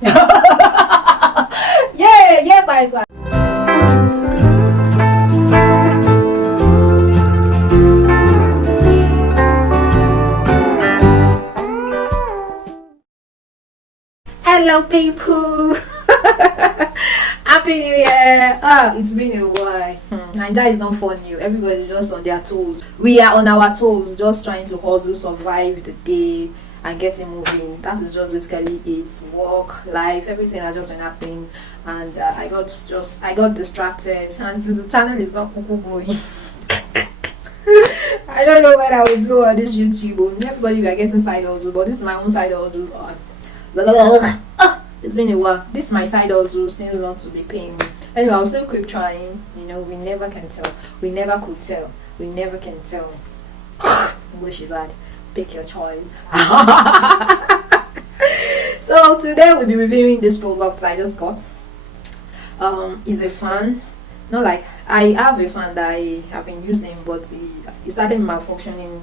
Yeah, by God. Hello, people. Happy New Year. It's been a while. Nigeria is not for new. Everybody's just on their toes. We are on our toes, just trying to hustle, survive the day, and getting moving. That is just basically it. Work, life, everything has just been happening, and I got distracted. And since the channel is not going, I don't know when I will blow on this YouTube. Everybody we are getting side hustle, but this is my own side hustle. It's been a while. This is my side hustle, seems not to be paying me. Anyway, I'll still keep trying. You know, we never can tell. We never could tell. We never can tell. English is hard. Pick your choice. So today we'll be reviewing this product that I just got. Is a fan. Not like I have a fan that I have been using, but it started malfunctioning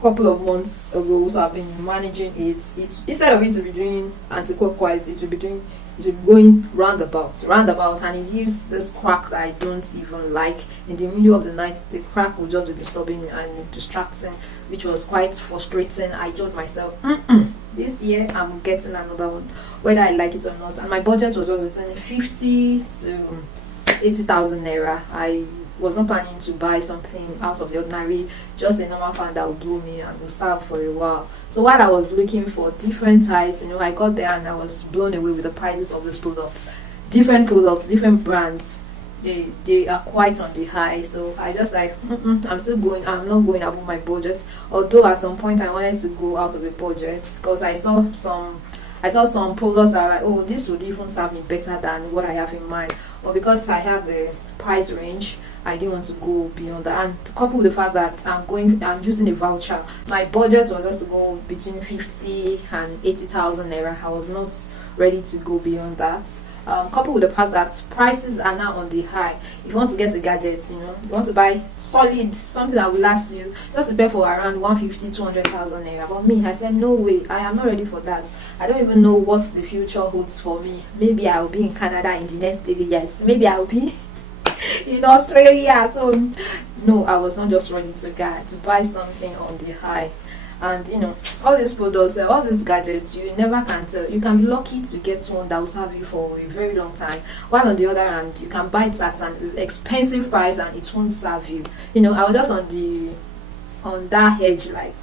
couple of months ago, so I've been managing it. Instead of it to be doing anti-clockwise, it will be going roundabout, and it gives this crack that I don't even like. In the middle of the night, the crack will just be disturbing me and distracting, which was quite frustrating. I told myself, this year I'm getting another one, whether I like it or not. And my budget was just between 50 to 80,000 naira. I was not planning to buy something out of the ordinary, just a normal fan that would blow me and will serve for a while. So while I was looking for different types, you know, I got there and I was blown away with the prices of these products. Different products, different brands, they are quite on the high. So I just like, I'm not going above my budget. Although at some point I wanted to go out of the budget, because I saw some products that are like, oh, this would even serve me better than what I have in mind. But because I have a price range, I didn't want to go beyond that. And coupled with the fact that I'm using a voucher, my budget was just to go between 50 and 80,000 naira. I was not ready to go beyond that. Coupled with the fact that prices are now on the high. If you want to get a gadget, you know, you want to buy solid, something that will last you, just prepare for around 150, 200,000 naira. But me, I said, no way, I am not ready for that. I don't even know what the future holds for me. Maybe I will be in Canada in the next 3 years. Maybe I will be in Australia. So no, I was not just ready to buy something on the high. And you know, all these products, all these gadgets, you never can tell. You can be lucky to get one that will serve you for a very long time, while on the other hand, you can buy it at an expensive price and it won't serve you. You know, I was just on that edge, like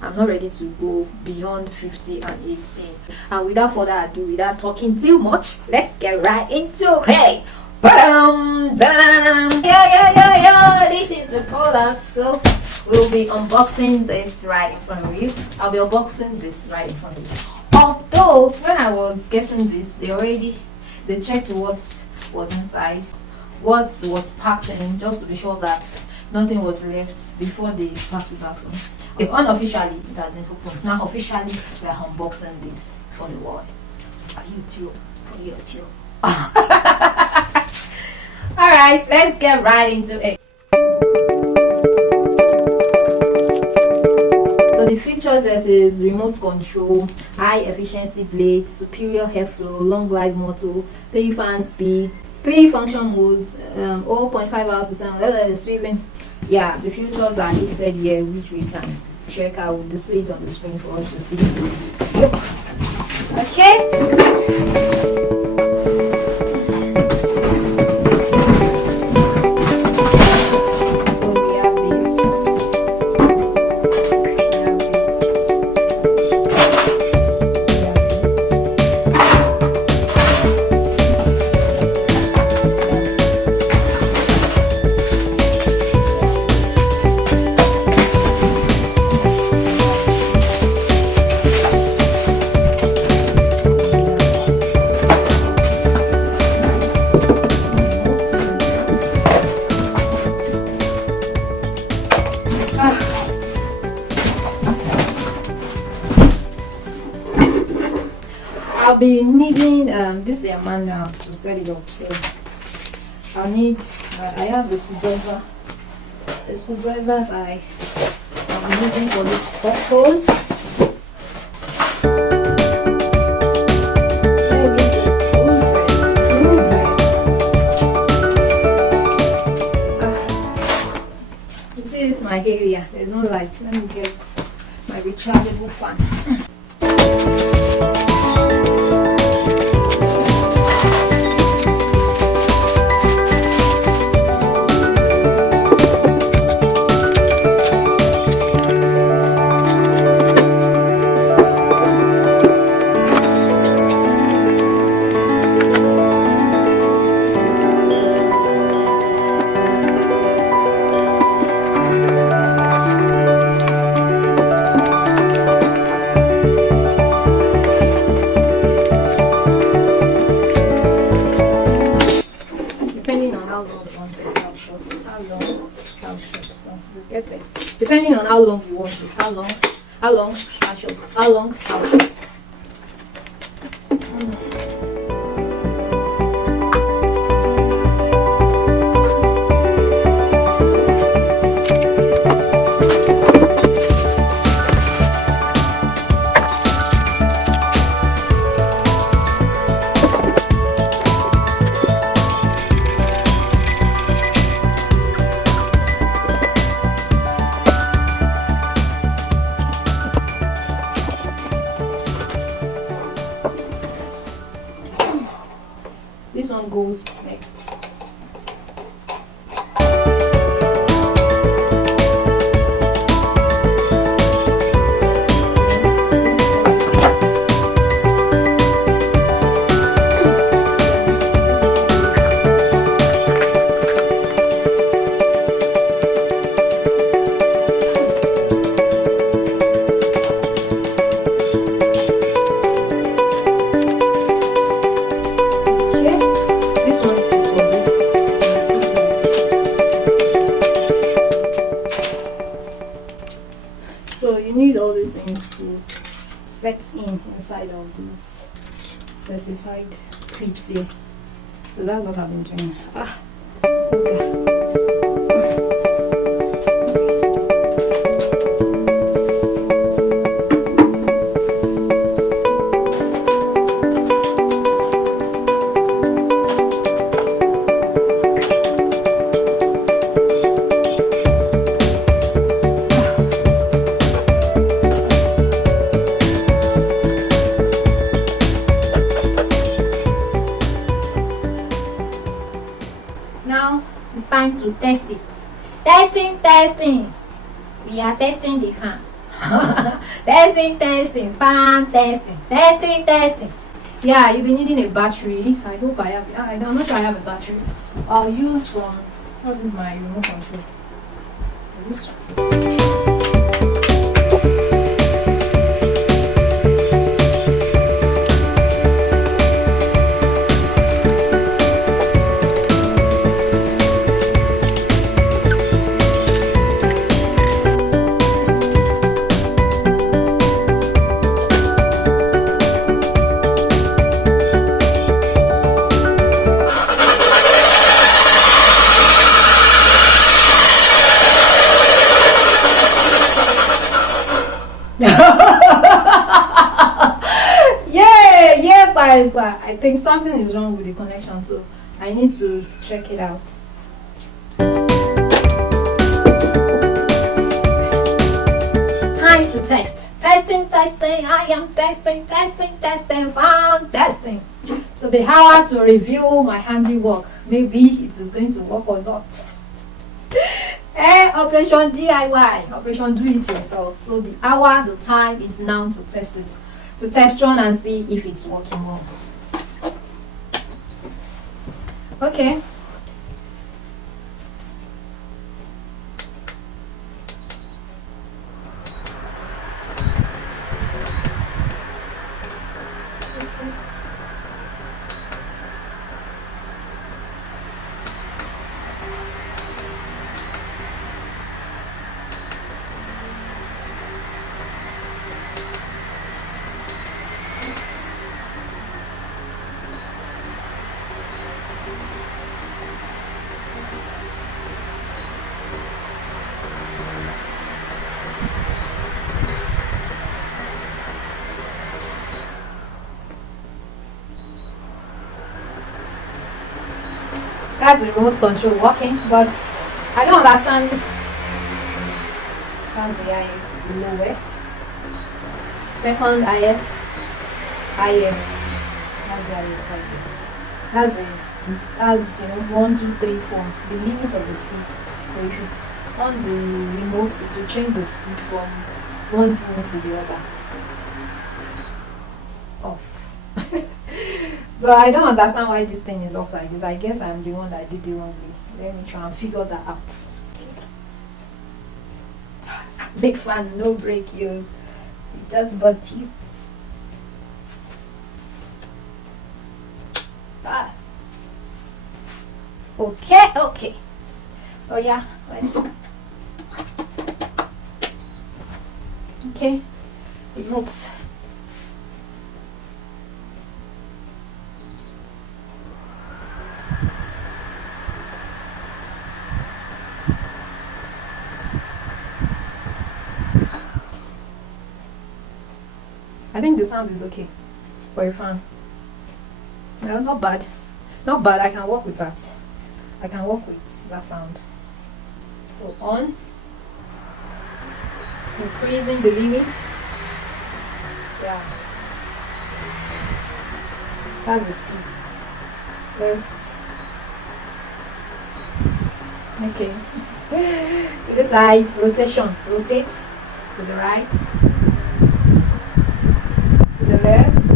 I'm not ready to go beyond 50 and 80. And without further ado, without talking too much, let's get right into it. Yeah, this is the product. So we'll be unboxing this right in front of you. I'll be unboxing this right in front of you. Although when I was getting this, they checked what was inside, what was packed in, just to be sure that nothing was left before they packed it back. So unofficially it has been opened. Now officially we are unboxing this for the world. For YouTube. Alright, let's get right into it. So the features is remote control, high efficiency blades, superior airflow, long life motor, 3 fan speeds, 3 function modes, 0.5 hours to 7 sweeping. Yeah, the features are listed here, which we can check. I will display it on the screen for us to see. Okay. I'll be needing this is the manual to set it up. So I'll need I have a screwdriver that I'm using for this purpose. this is my area. There's no light. Let me get my rechargeable fan. Depending on how long you want it, how long, how short, how long, how short. This one goes next. So you need all these things to set inside of these specified clips here. So that's what I've been doing. Okay. Now it's time to test it. Testing. We are testing the fan. testing, fan testing. Yeah, you'll be needing a battery. I hope I have. I'm not sure I have a battery. I'll use from. What is my remote control? I'll use from this. But I think something is wrong with the connection, so I need to check it out. Time to test. Testing. I am testing, fan testing. So the hour to review my handiwork. Maybe it is going to work or not. Operation DIY, Operation Do It Yourself. So the hour, the time is now to test it. To Testrun and see if it's working well. Okay. That's the remote control working, but I don't understand That's the highest, the lowest. Second highest, highest. That's the highest, I guess. That's 1, 2, 3, 4. The limit of the speed. So if it's on the remote, it will change the speed from one unit to the other. Off. But I don't understand why this thing is off like this. I guess I'm the one that did it wrongly. Let me try and figure that out. Big fan, no break, you just bought you. Okay. Oh yeah, let's go. Okay, remote. I think the sound is okay for a fan. Well, not bad. Not bad. I can work with that. I can work with that sound. So on. Increasing the limit. Yeah. That's the speed. Yes. Okay. To the side. Rotation. Rotate. To the right. To the left.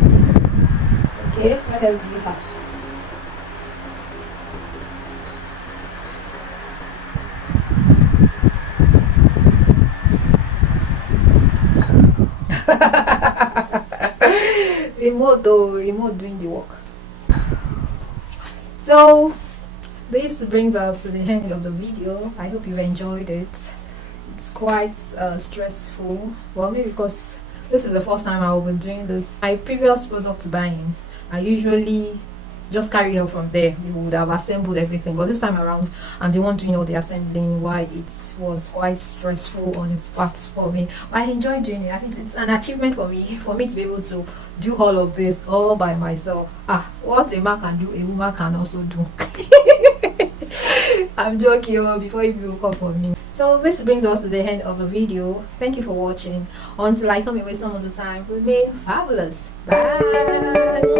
Okay. What else do you have? Remote doing the work. So this brings us to the end of the video. I hope you enjoyed it. It's quite stressful, well, maybe because this is the first time I will be doing this. My previous product buying, I usually just carry it on from there. You would have assembled everything, but this time around I'm the one doing all the assembling. Why it was quite stressful on its part for me, but I enjoy doing it. I think it's an achievement for me to be able to do all of this all by myself. What a man can do, a woman can also do. I'm joking, before you come for me. So this brings us to the end of the video. Thank you for watching. Until I come away some of the time, remain fabulous. Bye.